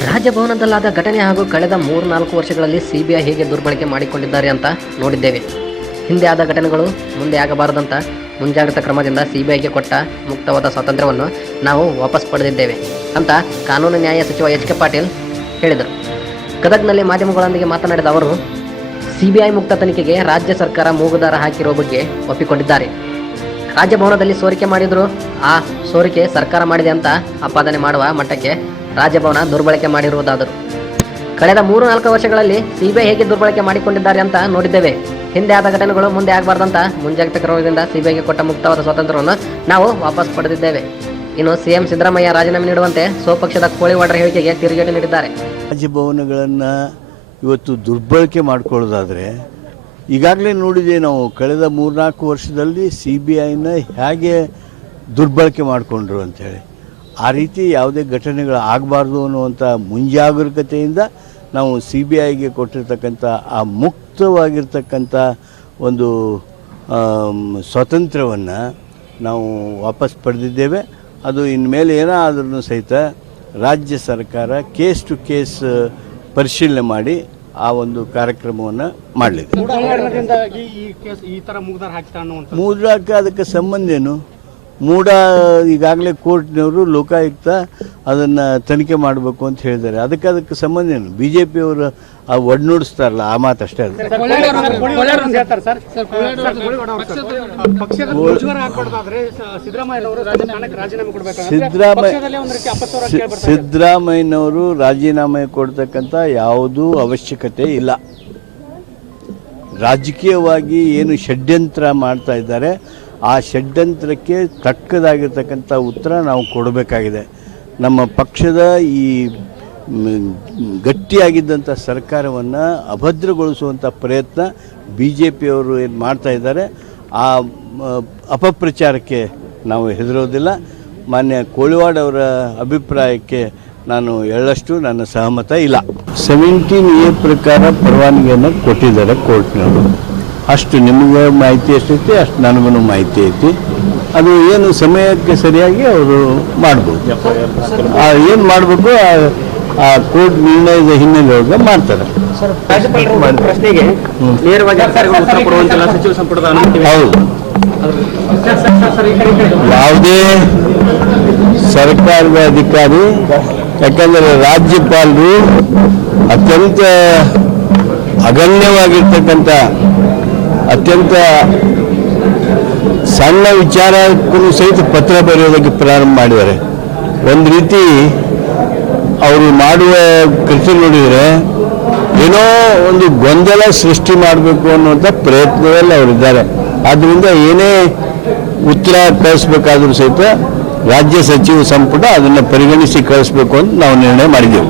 ರಾಜಭವನದಲ್ಲಾದ ಘಟನೆ ಹಾಗೂ ಕಳೆದ 3-4 ವರ್ಷಗಳಲ್ಲಿ ಸಿಬಿಐ ಹೇಗೆ ದುರ್ಬಳಕೆ ಮಾಡಿಕೊಂಡಿದ್ದಾರೆ ಅಂತ ನೋಡಿದ್ದೇವೆ. ಹಿಂದೆ ಆದ ಘಟನೆಗಳು ಮುಂದೆ ಆಗಬಾರದಂತ ಮುಂಜಾಗ್ರತಾ ಕ್ರಮದಿಂದ ಸಿಬಿಐಗೆ ಕೊಟ್ಟ ಮುಕ್ತವಾದ ಸ್ವಾತಂತ್ರ್ಯವನ್ನು ನಾವು ವಾಪಸ್ ಪಡೆದಿದ್ದೇವೆ ಅಂತ ಕಾನೂನು ನ್ಯಾಯ ಸಚಿವ ಎಚ್.ಕೆ. ಪಾಟೀಲ್ ಹೇಳಿದರು. ಗದಗ್ನಲ್ಲಿ ಮಾಧ್ಯಮಗಳೊಂದಿಗೆ ಮಾತನಾಡಿದ ಅವರು, ಸಿಬಿಐ ಮುಕ್ತ ತನಿಖೆಗೆ ರಾಜ್ಯ ಸರ್ಕಾರ ಮೂಗುದಾರ ಹಾಕಿರುವ ಬಗ್ಗೆ ಒಪ್ಪಿಕೊಂಡಿದ್ದಾರೆ. ರಾಜಭವನದಲ್ಲಿ ಸೋರಿಕೆ ಮಾಡಿದ್ರು, ಆ ಸೋರಿಕೆ ಸರ್ಕಾರ ಮಾಡಿದೆ ಅಂತ ಆಪಾದನೆ ಮಾಡುವ ಮಟ್ಟಕ್ಕೆ ರಾಜಭವನ ದುರ್ಬಳಕೆ ಮಾಡಿರುವುದಾದರು. ಕಳೆದ 3-4 ವರ್ಷಗಳಲ್ಲಿ ಸಿಬಿಐ ಹೇಗೆ ದುರ್ಬಳಕೆ ಮಾಡಿಕೊಂಡಿದ್ದಾರೆ ಅಂತ ನೋಡಿದ್ದೇವೆ. ಹಿಂದೆ ಆದ ಘಟನೆಗಳು ಮುಂದೆ ಆಗಬಾರ್ದಂತ ಮುಂಜಾಗ್ರತಾ ಕ್ರಮದಿಂದ ಸಿಬಿಐಗೆ ಕೊಟ್ಟ ಮುಕ್ತವಾದ ಸ್ವಾತಂತ್ರ್ಯವನ್ನು ನಾವು ವಾಪಸ್ ಪಡೆದಿದ್ದೇವೆ. ಇನ್ನು ಸಿಎಂ ಸಿದ್ದರಾಮಯ್ಯ ರಾಜೀನಾಮೆ ನೀಡುವಂತೆ ಸ್ವಪಕ್ಷದ ಕೋಳಿವಾಡರ ಹೇಳಿಕೆಗೆ ತಿರುಗೇಟು ನೀಡಿದ್ದಾರೆ. ರಾಜಭವನಗಳನ್ನು ಇವತ್ತು ದುರ್ಬಳಕೆ ಮಾಡಿಕೊಳ್ಳೋದಾದರೆ ಈಗಾಗಲೇ ನೋಡಿದೆ ನಾವು. ಕಳೆದ 3-4 ವರ್ಷದಲ್ಲಿ CBIನ ಹೇಗೆ ದುರ್ಬಳಕೆ ಮಾಡಿಕೊಂಡ್ರು ಅಂಥೇಳಿ. ಆ ರೀತಿ ಯಾವುದೇ ಘಟನೆಗಳು ಆಗಬಾರ್ದು ಅನ್ನುವಂಥ ಮುಂಜಾಗರೂಕತೆಯಿಂದ ನಾವು CBIಗೆ ಕೊಟ್ಟಿರ್ತಕ್ಕಂಥ ಆ ಮುಕ್ತವಾಗಿರ್ತಕ್ಕಂಥ ಒಂದು ಸ್ವಾತಂತ್ರ್ಯವನ್ನು ನಾವು ವಾಪಸ್ ಪಡೆದಿದ್ದೇವೆ. ಅದು ಇನ್ಮೇಲೆ ಏನಾದ್ರೂ ಸಹಿತ ರಾಜ್ಯ ಸರ್ಕಾರ ಕೇಸ್ ಟು ಕೇಸ್ ಪರಿಶೀಲನೆ ಮಾಡಿ ಆ ಒಂದು ಕಾರ್ಯಕ್ರಮವನ್ನು ಮಾಡಲಿದೆ. ಮೂಡಾಕ ಅದಕ್ಕೆ ಸಂಬಂಧ ಏನು? ಮೂಡ ಈಗಾಗಲೇ ಕೋರ್ಟ್ನವರು ಲೋಕಾಯುಕ್ತ ಅದನ್ನು ತನಿಖೆ ಮಾಡಬೇಕು ಅಂತ ಹೇಳಿದ್ದಾರೆ. ಅದಕ್ಕೆ ಸಂಬಂಧ ಏನು? BJPಯವರು ಒಡ್ನೋಡಿಸ್ತಾರಲ್ಲ ಆ ಮಾತಷ್ಟೇ. ಅದು ಸಿದ್ದರಾಮಯ್ಯನವರು ರಾಜೀನಾಮೆ ಕೊಡ್ತಕ್ಕಂಥ ಯಾವುದೂ ಅವಶ್ಯಕತೆ ಇಲ್ಲ. ರಾಜಕೀಯವಾಗಿ ಏನು ಷಡ್ಯಂತ್ರ ಮಾಡ್ತಾ ಇದ್ದಾರೆ, ಆ ಷಡ್ಯಂತ್ರಕ್ಕೆ ತಕ್ಕದಾಗಿರ್ತಕ್ಕಂಥ ಉತ್ತರ ನಾವು ಕೊಡಬೇಕಾಗಿದೆ. ನಮ್ಮ ಪಕ್ಷದ ಈ ಗಟ್ಟಿಯಾಗಿದ್ದಂಥ ಸರ್ಕಾರವನ್ನು ಅಭದ್ರಗೊಳಿಸುವಂಥ ಪ್ರಯತ್ನ BJPಯವರು ಏನು ಮಾಡ್ತಾ ಇದ್ದಾರೆ, ಆ ಅಪಪ್ರಚಾರಕ್ಕೆ ನಾವು ಹೆದರೋದಿಲ್ಲ. ಮಾನ್ಯ ಕೋಳಿವಾಡ್ ಅವರ ಅಭಿಪ್ರಾಯಕ್ಕೆ ನಾನು ಎಳ್ಳಷ್ಟು ನನ್ನ ಸಹಮತ ಇಲ್ಲ. 17A ಪ್ರಕಾರ ಪರವಾನಗಿಯನ್ನು ಕೊಟ್ಟಿದ್ದಾರೆ ಕೋರ್ಟ್ನವರು. ಅಷ್ಟು ನಿಮಗೆ ಮಾಹಿತಿ ಎಷ್ಟೈತಿ, ಅಷ್ಟು ನನಗೂ ಮಾಹಿತಿ ಐತಿ. ಅದು ಏನು ಸಮಯಕ್ಕೆ ಸರಿಯಾಗಿ ಅವರು ಮಾಡ್ಬೋದು. ಏನು ಮಾಡಬೇಕು ಆ ಕೋರ್ಟ್ ನಿರ್ಣಯದ ಹಿನ್ನೆಲೆಯೊಳಗೆ ಮಾಡ್ತಾರೆ. ಹೌದು, ಯಾವುದೇ ಸರ್ಕಾರದ ಅಧಿಕಾರಿ, ಯಾಕಂದರೆ ರಾಜ್ಯಪಾಲರು ಅತ್ಯಂತ ಅಗಣ್ಯವಾಗಿರ್ತಕ್ಕಂಥ ಅತ್ಯಂತ ಸಣ್ಣ ವಿಚಾರಕ್ಕೂ ಸಹಿತ ಪತ್ರ ಬರೆಯೋದಕ್ಕೆ ಪ್ರಾರಂಭ ಮಾಡಿದ್ದಾರೆ. ಒಂದು ರೀತಿ ಅವರು ಮಾಡುವ ಕೃತಿ ನೋಡಿದರೆ ಏನೋ ಒಂದು ಗೊಂದಲ ಸೃಷ್ಟಿ ಮಾಡಬೇಕು ಅನ್ನುವಂಥ ಪ್ರಯತ್ನದಲ್ಲಿ ಅವರಿದ್ದಾರೆ. ಆದ್ದರಿಂದ ಏನೇ ಉತ್ತರ ಕಳಿಸ್ಬೇಕಾದ್ರೂ ಸಹಿತ ರಾಜ್ಯ ಸಚಿವ ಸಂಪುಟ ಅದನ್ನು ಪರಿಗಣಿಸಿ ಕಳಿಸ್ಬೇಕು ಅಂತ ನಾವು ನಿರ್ಣಯ ಮಾಡಿದ್ದೆವು.